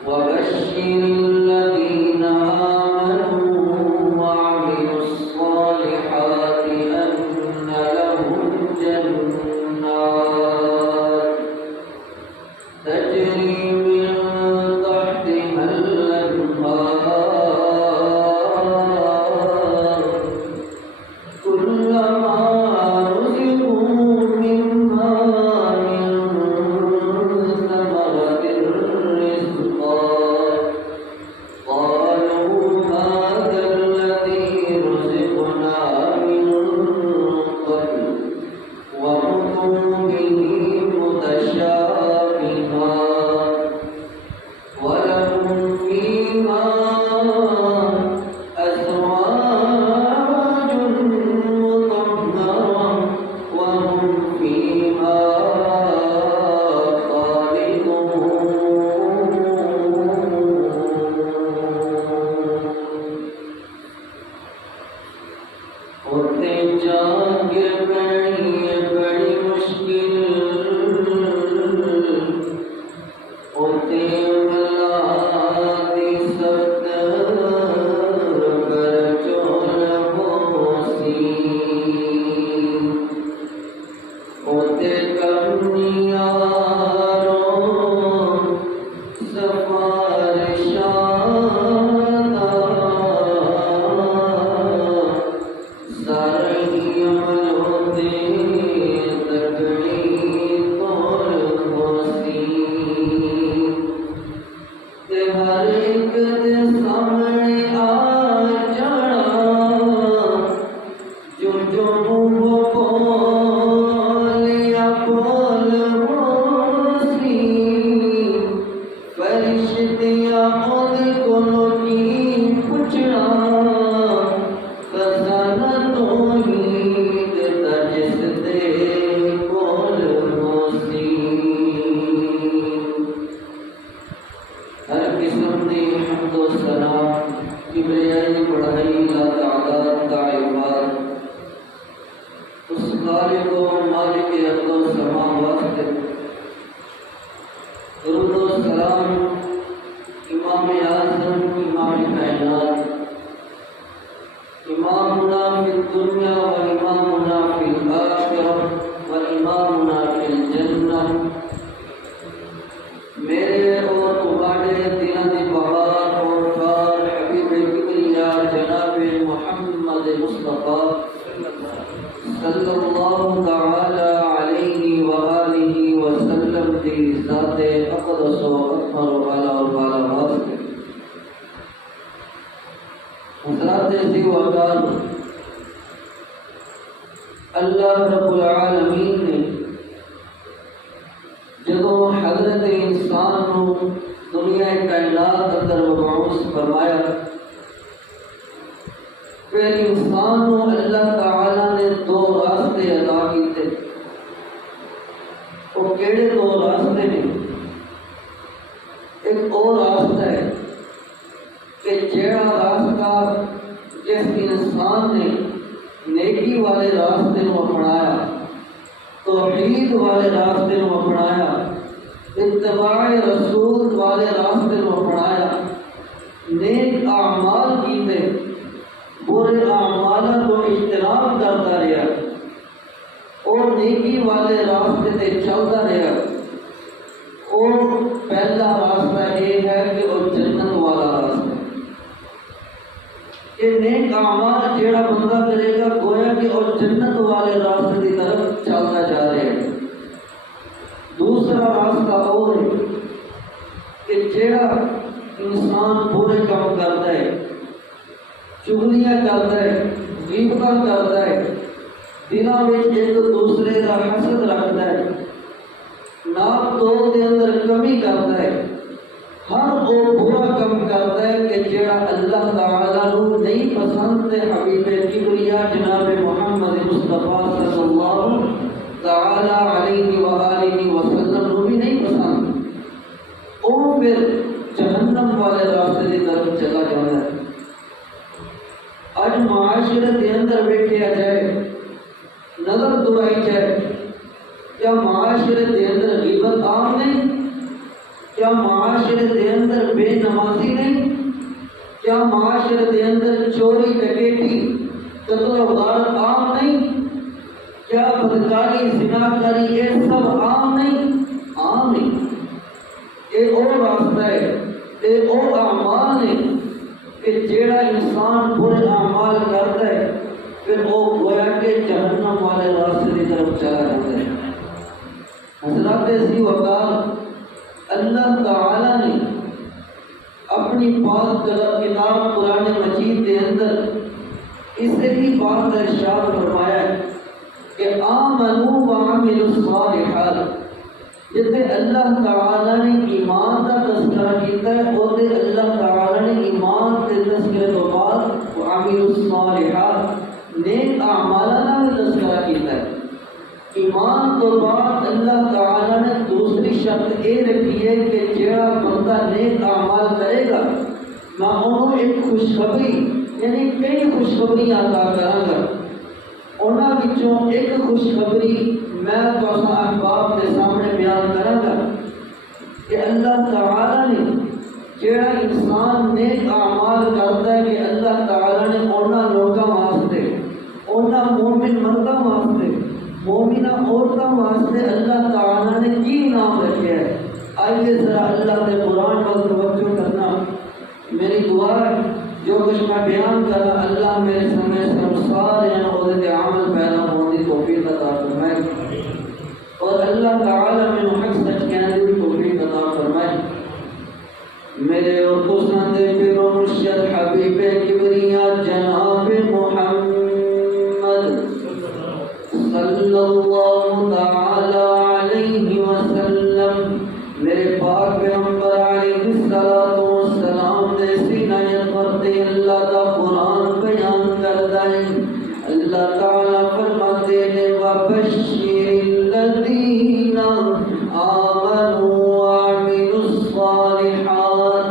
وبشر الذين آمنوا وعملوا الصالحات أن لهم جنات تجري من تحتها الأنهار كلما رزقوا منها من ثمرة رزقا قالوا هذا الذي رزقنا من قبل وأتوا به متشابها ولهم فيها أزواج مطهرة وهم فيها خالدون ہوتے جاگے بڑی مشکل ہوتے ملادی سبت کر چول بوسی ہوتے کمیاروں سفارشات سارنیوں ہوتے تکڑی تول بوسی تے ہر ایک دے سامنے آ جانا جو جو منہ بولیا بول موسی فرشتیاں خود کولوں کی پوچھنا خزانہ توحید دا جس دے کول موسی ہر قسم دی حمد و ثنا کبریائی بڑھائی اللہ تعالیٰ تعیبات اس خالق و مالک ارض و سماوات درود و سلام امام اعظم امام کائنات امامنا فی الدنیا و امامنا فی الآخرہ و امامنا فی الجنہ میرے اور تمہارے دلوں کی بہار اور ٹھار حبیب کبریا جناب محمد مصطفیٰ صلی اللہ تعالی علیہ وآلہ وسلم کی ذات اقدس و اکبر و اعلیٰ اور بالا واسطے حضرات عزیز و اکرام اللہ رب العالمین نے جدو حضرت انسان کو دنیا کائنات اندر مبعوث فرمایا پھر انسان کو اللہ تعالی نے دو راستے عطا کیتے وہ کیڑے دو راستے نے ایک اور راستہ ہے کہ جیڑا راستہ جس انسان نے نیکی والے راستے کو اپنایا توحید والے راستے کو اپنایا اتباع رسول والے راستے کو اپنایا نیک اعمال کیتے برے اعمال کو اجتناب کرتا رہا اور نیکی والے راستے تے چلتا رہا اور پہلا راستہ یہ ہے کہ وہ جنت والا راستہ کہ نیک اعمال جیڑا بندہ کرے گا گویا کہ وہ جنت والے راستے کی طرف چلتا جا رہا ہے دوسرا راستہ اور ہے کہ جیڑا انسان برے کام کرتا ہے چغلیاں کرتا ہے غیبتاں کرتا ہے دلوں میں ایک دوسرے کا حسد رکھتا ہے ناپ تول کے اندر کمی کرتا ہے ہر وہ برا کام کرتا ہے کہ جیڑا اللہ تعالیٰ کو نہیں پسند ہے حبیب کبریا جناب محمد مصطفیٰ صلی اللہ تعالی علیہ وآلہ وسلم کو بھی نہیں پسند اور پھر جہنم والے راستے کی طرف چلا جاتا ہے اج معاشرے کے اندر بیٹھیا جائے نظر دوڑائی جائے کیا معاشرے کے اندر غیبت عام نہیں کیا معاشرے کے اندر بے نمازی نہیں؟ کیا معاشرے کے اندر چوری ڈکیٹی قتل و غارت عام نہیں؟ کیا بدکاری زناکاری یہ سب عام نہیں؟ عام نہیں۔ یہ وہ راستہ ہے، یہ وہ اعمال ہے کہ جیڑا انسان برے اعمال کرتا ہے پھر وہ گویا کہ جہنم والے راستے کی طرف چلا جاتا ہے۔ حضرات عزیز وقار، اللہ تعالی نے اپنی پاک کتاب قرآن مجید کے اندر اسے ہی بات کا ارشاد فرمایا ہے کہ آمنوا وعملوا الصالحات۔ جتے اللہ تعالی نے ایمان کا تذکرہ کیتا ہے وہ اللہ تعالی نے ایمان کے تذکرے تو بعد وعملوا الصالحات نیک اعمال کا بھی تذکرہ کیتا ہے۔ ایمان تو بعد اللہ تعالی نے دوسری شرط یہ رکھی ہے کہ جڑا بندہ نیک اعمال کرے گا میں انہوں ایک خوشخبری یعنی کئی خوشخبری عطا کراں گا۔ انہاں وچوں ایک خوشخبری میں تساں احباب کے سامنے بیان کراں گا کہ اللہ تعالی نے جڑا انسان نیک اعمال کرتا ہے کہ اللہ تعالی نے انہاں لوگاں واسطے انہاں مومن مرداں واسطے مومنہ عورتوں واسطے اللہ تعالی نے کی انعام رکھا ہے۔ آئیے ذرا اللہ کے قرآن پر توجہ کرنا۔ میری دعا ہے جو کچھ میں بیان کر رہا اللہ میرے سامنے سارے عہدے عمل پیدا ہونے کی توفیق عطا فرمائے اور اللہ تعالی میں حق سچ کہنے کی توفیق عطا فرمائے۔ میرے اور پسند پیر و مرشد حبیب کبریا جناب محمد صلی اللہ تعالی علیہ وسلم، میرے پاک پیغمبر علیہ السلام نے سینہ کرتے اللہ کا قرآن بیان کرتا ہے۔ اللہ تعالی فرماتے ہیں وَبَشِّرِ الَّذِينَ آمَنُوا وَعَمِلُوا الصَّالِحَاتِ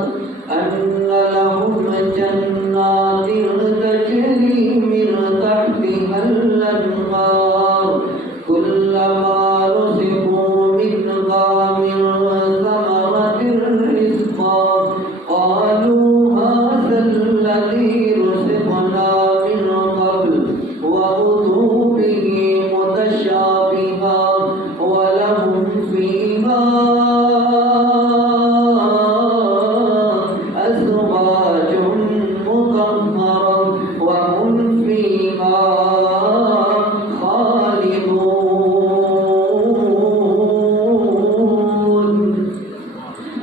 أَنَّ لَهُمْ جَنَّاتٍ تَجْرِي مِن تَحْتِهَا الْأَنْهَارُ كُلَّمَا رُزِقُوا مِنْهَا مِن ثَمَرَةٍ رِزْقًا قَالُوا هَٰذَا الَّذِي رُزِقْنَا مِن قَبْلُ وَأُتُوا بِهِ مُتَشَابِهًا وَلَهُمْ فِيهَا أَزْوَاجٌ مُطَهَّرَةٌ وَهُمْ فِيهَا خَالِدُونَ۔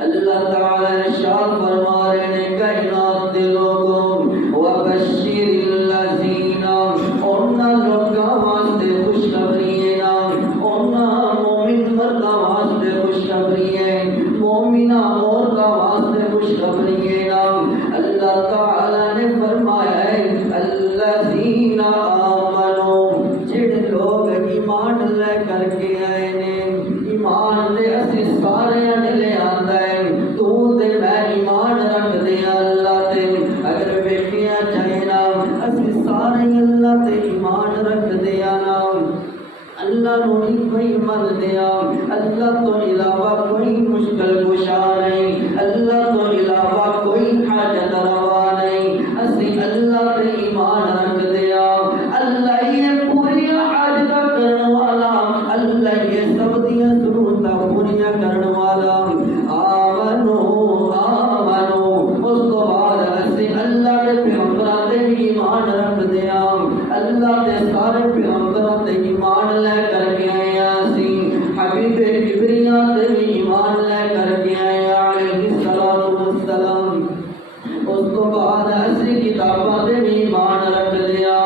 اللہ تعالی ارشاد فرما رہے ہیں کائنات کے لوگوں وبشر الذین انہاں لوگاں واسطے خوشخبری ہے نا انہاں مومن مرداں واسطے خوشخبری ہے مومنہ عورتاں واسطے خوشخبری ہے نا۔ اللہ تعالی نے فرمایا ہے الذین آمنوا جڑے لوگ ایمان لے کر کے آئے نے ایمان دے اسی سارے نے لے آندا ہے تو تے میں ایمان رکھ دیا اللہ تے اگر ویکھیا جائے نا اسی سارے اللہ تے ایمان رکھ دیا نا اللہ نو ہی کوئی من دیا اللہ تو علاوہ کوئی مشکل کشا نہیں اللہ تو علاوہ کوئی حاجت روا نہیں اسی اللہ تے ایمان رکھ دیا اللہ یہ پوری حاجت کرنے والا اللہ یہ سب دیا ضرورتاں پوریاں کرنے والا آمنو اس تو بعد اسی اللہ کے پیغمبراں تے ایمان رکھ دیا اللہ کے سارے پیغمبراں تے ایمان لے کر کے آئے اسی حبیب کبریا تے ایمان لے کر کے آئے علیہ السلام اس تو بعد اسی کتاباں تے ایمان رکھ دیا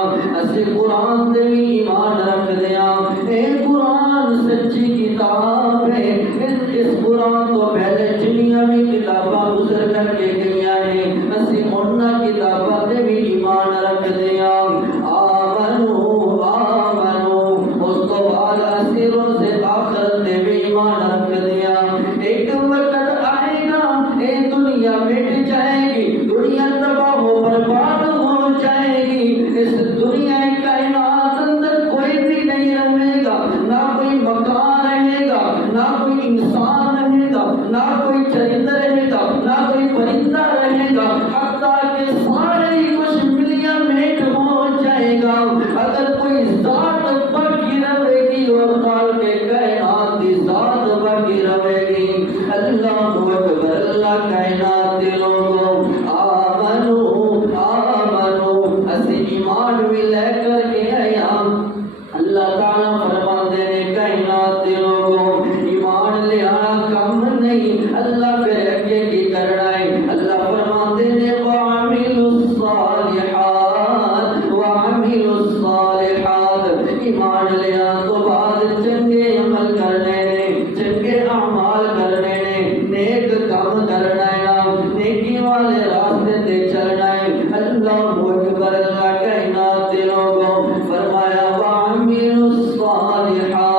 اسی قرآن تے ایمان رکھ دیا اے قرآن سچی کتاب ہے اس قرآن تو پہلے جنیاں بھی کتاباں گزر کر کے گئیاں نے اسی انہاں کتاباں تے بھی ایمان رکھ دیا آمنو اس تو بعد اسی روز آخرت تے بھی ایمان رکھ دیا ایک وقت آئے گا اے دنیا مٹ جائے گی دنیا تباہ و برباد ہو جائے گی اس دنیا کائنات اندر کوئی بھی نہیں رہے گا نہ کوئی مکان رہے گا نہ کوئی انسان رہے گا نہ کوئی چرند رہے گا نہ کوئی پرندہ زندہ رہے گا حتیٰ کہ سارے ہی کچھ ملیا میٹ ہو جائے گا. اگر کوئی ذات باقی رہے گی اور خالق کائنات کی ذات باقی رہے گی. اللہ اکبر. اللہ کائنات کے لوگوں آمنو آمنو اسی ایمان بھی لے کر کے آیا. اللہ تعالیٰ فرماتے ہیں کائنات کے لوگوں ایمان لے آنا کم نہیں. اللہ پھر اگے کی کرنا ہے. اللہ فرماتے ہیں وَعَمِلُوا الصَّالِحَاتِ وَعَمِلُوا الصَّالِحَاتِ. ایمان لے آنا تو بعد چنگے عمل کرنے نے, چنگے اعمال کرنے نے, نیک کام کرنا ہے, نیکی والے راستے تے چلنا ہے. اللہ اکبر. اللہ کائنات کے لوگوں فرمایا وَعَمِلُوا الصَّالِحَاتِ.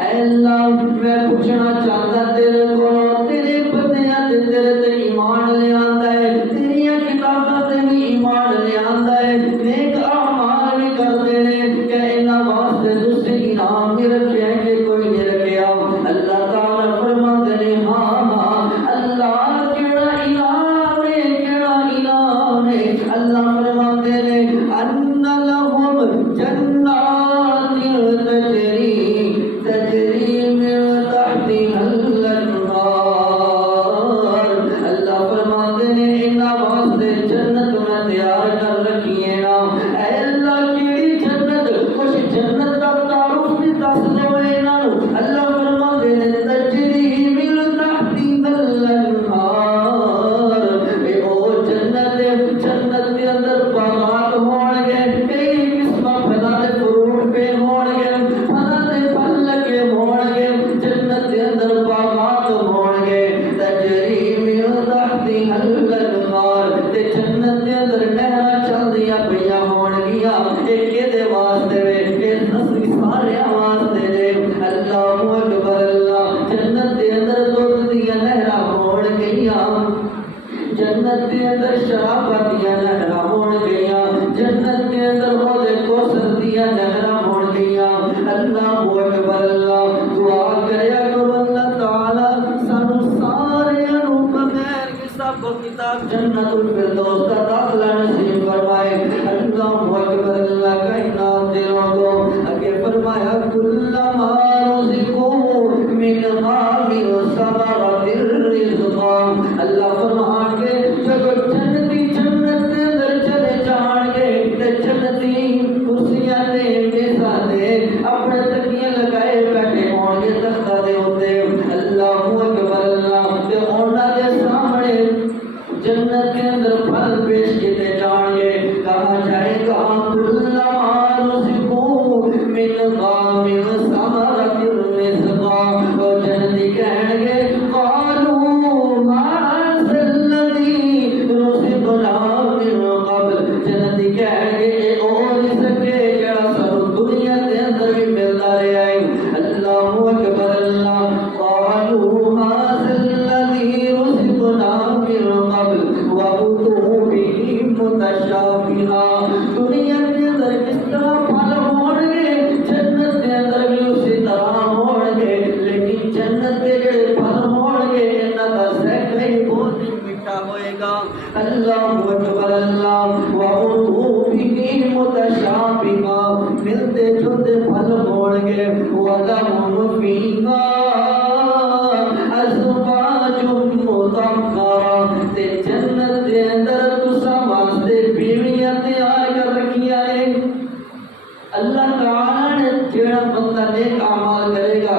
اے اللہ میں پوچھنا چاہتا تیرے کو تیرے بندیاں تے تیرے تے ایمان لے آندا ہے, تیریاں کتاباں تے بھی ایمان لے آندا ہے, نیک اعمال بھی کردے نے کہ انہاں واسطے دوسرے انعام بھی رکھے ہیں کہ کوئی نہیں رکھیا. اللہ تعالیٰ فرماتے ہیں ہاں ہاں اللہ کیڑا انعام ہے, کیڑا انعام ہے. اللہ فرماتے ہیں ان لہم جنات تجری من تحتها الانہار. اللہ فرماتے ہیں انہاں واسطے جنت میں تیار کر رکھی ہے نا. اے اللہ کیڑی جنت, کچھ جنت کا تعارف بھی دس دو انہاں. اللہ فرماتے ہیں تجری من تحتها الانہار. اے او جنت, جنت کے اندر باغات ہون گے, کئی قسم پھلاں دے فروٹ پہ ہون گے, پھلاں دے پھل لگے ہون گے. جنت کے اندر باغات ہون گے تجری من تحتها الانہار. تے جنت کے اندر نہراں چلدیاں پیاں ہون گیاں. اے کدے واسطے وے؟ اے اصلی سارے واسطے نے. اللہ اکبر. اللہ جنت کے اندر دودھ دیاں نہراں ہون گیاں, جنت کے اندر شرابت دیاں نہراں ہون گیاں, جنت کے اندر حوض کوثر دیاں نہراں ہون گیاں. اللہ اکبر. اللہ دعا کریا کرو اللہ تعالیٰ سانو سارے نو بغیر حساب و کتاب جنت الفردوس کا داخلہ نصیب فرمائے. اللہ اکبر. اللہ کائنات کے لوگوں اگے فرمایا کلما رزقوا منہا من ثمرۃ الرزق. اللہ فرمان کے جب جنتی جنت کے اندر چلے جان گے تے جنتی کرسیاں دے میزاں دے اپنے تکیے لگائے بیٹھے ہون گے تختہ دے اوتے. اللہ اکبر. اللہ تے انہاں دے سامنے جنت کے اندر پھل پیش کیتے جان گے. کہا جائے گا کلما رزقوا منہا من ثمرۃ الرزق. وہ جنتی کہیں گے قالوا هذا الذي رزقنا من قبل. جنتی کہیں گے اے او رزق ہے جڑا سانو دنیا دے اندر بھی ملدا رہیا ہے. اللہ اکبر. اللہ قالوا هذا الذي رزقنا من قبل وأتوا به متشابها. دنیا کے اندر کس طرح پھل ہون گے جنت کے اندر بھی اسی طرح ہون گے, لیکن جنت کے جڑے پھل ہون گے انہاں دا ذائقہ ہی بہت ہی میٹھا ہوئے گا. اللہ اکبر. اللہ وَأُتُوا بِهِ مُتَشَابِهًا. ملتے جلتے پھل ہون گے. وَلَهُمْ فِيهَا أَزْوَاجٌ مُطَهَّرَةٌ. تے جنت کے اندر تساں واسطے بیویاں تیار کر رکھیاں ہیں. اللہ تعالیٰ نے جڑا بندہ نیک اعمال کرے گا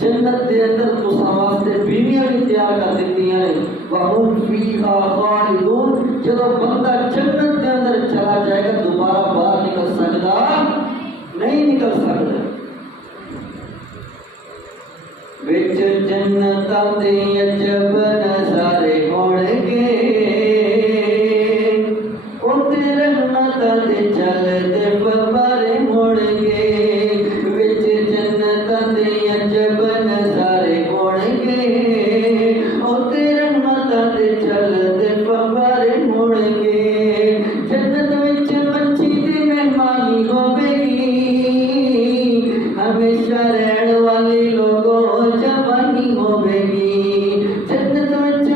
جنت کے اندر تساں واسطے بیویاں بھی تیار کر دیتی ہیں. وَهُمْ فِيهَا خَالِدُونَ. جب بندہ جنت کے اندر چلا جائے گا دوبارہ باہر نکل سکتا نہیں, نکل سکتا. وچ جنتاں دے عجب نظارے ہون گے, اوتے رحمتاں دے چلدے فوارے ہون گے. وچ جنتاں دے عجب نظارے ہون گے, اوتے رحمتاں دے چلدے فوارے ہون گے. جنت وچ مچھی دی مہمانی ہوے گی, ہمیشہ رہن والی لوگوں جوانی ہوے گی. جنت وچ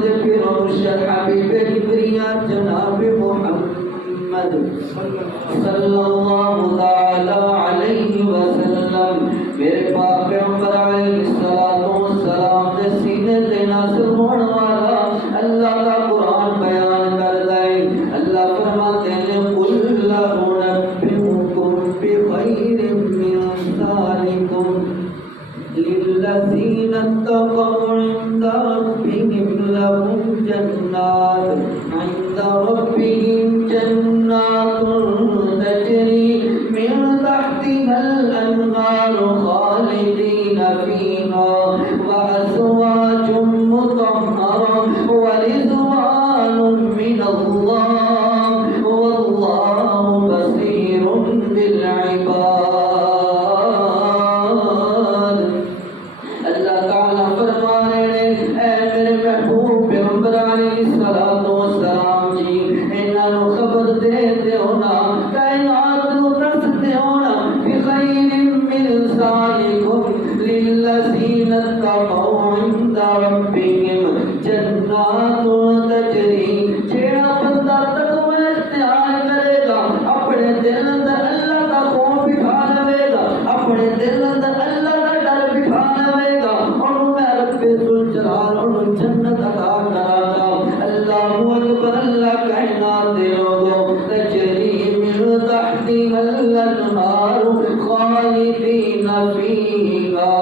دے پیر مرشد حبیب کبریا جناب محمد صلی اللہ تعالی علیہ وسلم میرے پاک پیغمبر علیہ الصلوۃ والسلام دے سینے تے نازل ہون والا اللہ کا قرآن بیان کردا ہے اللہ فرماتے ہیں قل لا انبئکم بخیر من ذالکم للذین اتقوا عند ربهم لهم جنات عند ربهم جنات تجری من تحتها الانهار خالدین فیها وازواج مطہرة ورضوان من اللہ واللہ بصیر بالعباد. اللہ تعالیٰ فرما رہے ہیں اے میرے محبوب پیغمبر علیہ الصلوۃ والسلام جی انہاں خبر دے دیو نا کائنات نو دس دیو نا بخیر من ذالکم للذین اتقوا عند ربهم جنات تجری. جیڑا بندہ تقوی اختیار کرے گا اپنے دل اندر اللہ کا خوف بٹھا لے گا اپنے دل اندر اللہ کا ڈر بٹھا لے گا اور میں رب ذوالجلال اور جنت عطا کرا گا. اللہ اکبر اللہ کائنات دے لوگوں تجری من تحتها الانہار خالدین فیہا.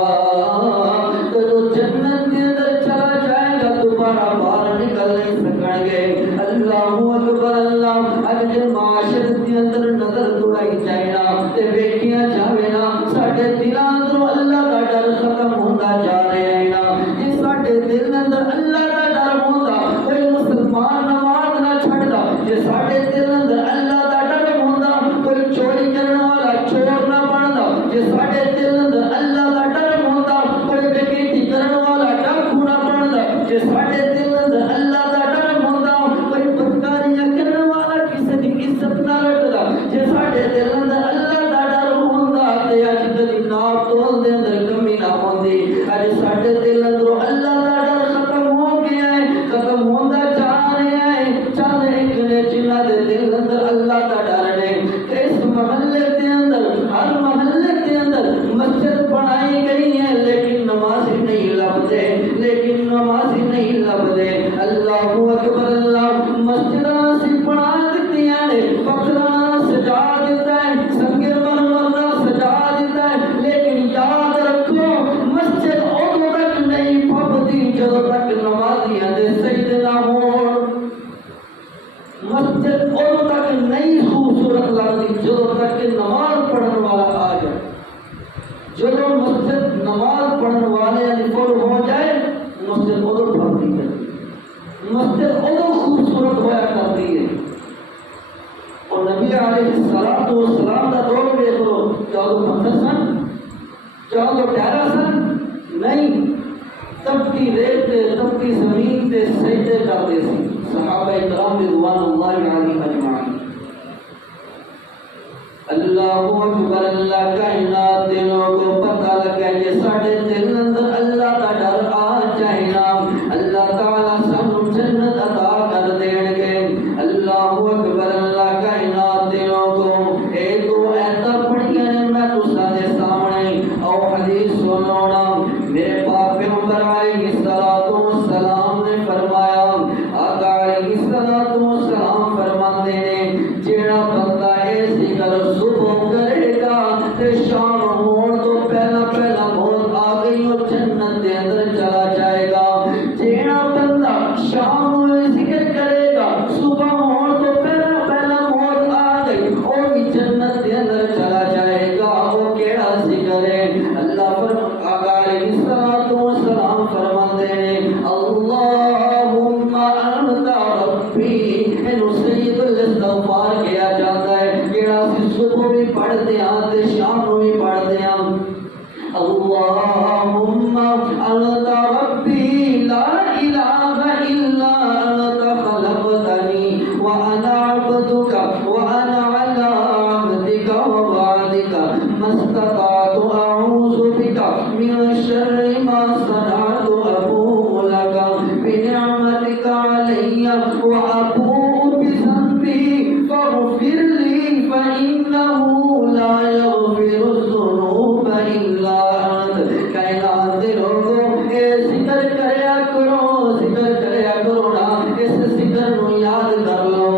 تو جو جنت کے اندر چلا جائے گا دوبارہ باہر نکل نہیں سکیں گے. اللہ اکبر اللہ. اج معاشرت کے اندر نظر دوڑائی جائے نا تے ویکھیا جاوے نا ساڈے دلاں اندروں اللہ کا ڈر ختم ہوندا جا رہا ہے نا. جے ساڈے دل اندر اللہ کا ڈر ہوندا کوئی مسلمان نماز نہ چھڑدا. جے ساڈے دل اندر اللہ کا ڈر ہوندا کوئی چوری کرنے والا چور نہ بندا. جے ساڈے دل اندر اللہ کا ڈر ہوندا کوئی ڈکیتی کرنے والا ڈاکو نہ بندا. جے ساڈے دل اندر اللہ کا ڈر ہوندا کوئی بدکاریاں کرنے والا کسی دی عزت نہ رکھدا. جے ساڈے دل اندر اللہ کا ڈر ہوندا تے اج کدی ناپ تول دے اندر کمی نہ ہوندی. اج ساڈے دل اندر اللہ کا ڈر ختم ہو گیا ہے ختم ہوندا جا رہا ہے. چند ایک نے جنہاں دے دل اندر اللہ کا ڈر ہے اس محلے کے اندر ہر محلے کے اندر مسجد بنائی گئی ہے لیکن نمازی نہیں لبتے لیکن نمازی نہیں لبتے. اللہ اکبر اللہ. مسجداں سی بنا دتیاں نے پتھراں سجا دیتا ہے سنگے مرمر سجا دیتا ہے لیکن یاد رکھو مسجد ادو تک نہیں پھبدی جدوں تک نمازیاں دے سجدے نہ ہون. مسجد ادو تک نہیں خوبصورت لگتی جدوں تک نماز پڑھن والا آ جائے. جدوں مسجد نماز پڑھن والے فل ہو جائے مسجد ادو پھبدی ہے مسجد ادو خوبصورت ہوا کرتی ہے. اور نبی علیہ الصلوۃ والسلام کا دور دیکھ لو کیا وہ پتھر سن کیا وہ ٹہرا سن نہیں. تپتی ریت تے تپتی زمین تے سجدے کرتے سی صحابہ کرام رضوان اللہ علیہم اجمعین. اللہ اکبر اللہ. کائنات دے لوگوں پتہ لگا یہ ساڈے دل اندر اللہ کا ڈر آ جائے نا اللہ تعالیٰ سانو جنت عطا کر دین گے. اللہ اکبر اللہ. کائنات دے لوگوں ایک دو ایتاں پڑھیاں نے میں تساں دے سامنے او حدیث سنو نا. میرے پاک پیغمبر علیہ الصلوۃ والسلام نے فرمایا آقا علیہ الصلوۃ والسلام فرماتے ہیں جیڑا بندہ اے ذکر صبح کرے گا تے شام ہون تو پہلا پہلا موت آ گئی ذلك علي وأبوء بذنبي فاغفر لي فإنه لا يغفر الذنوب إلا أنت. کائنات کے لوگوں ذکر کریا کرو نا، اس ذکر نو یاد کر لو.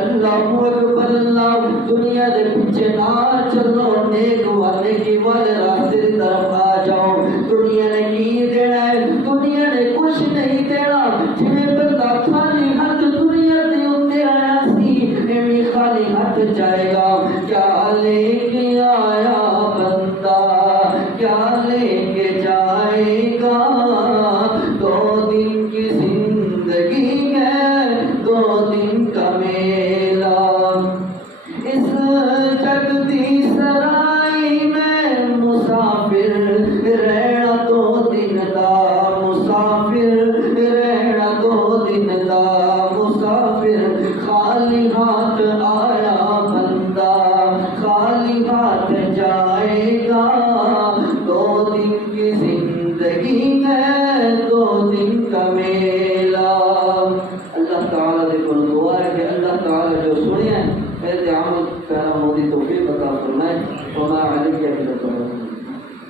اللہ اکبر اللہ. دنیا دے پیچھے نہ چلو، نیک والے والے راستے کی طرف آ جاؤ. دنیا نے کی دینا ہے؟ دنیا نے کچھ نہیں دینا. جویں بندہ خالی ہاتھ دنیا دے اوتے آیا سی، ایویں خالی ہاتھ جائے گا. کیا لے کے آیا بندہ، کیا لے کے جائے گا؟ 2 دن کی زندگی ہے، 2 دن کا میلہ. اس جگ دی سرائی میں مسافر رہنا 2 دن دا، مسافر رہنا 2 دن دا مسافر. خالی ہاتھ آیا بندہ، خالی ہاتھ جائے گا. 2 دن کی زندگی ہے، 2 دن کا میلہ. اللہ تعالیٰ سے دعا ہے کہ اللہ تعالیٰ جو سنے ہیں عمل کرنا ہوگی توفیق عطا فرمائے. وما علیہ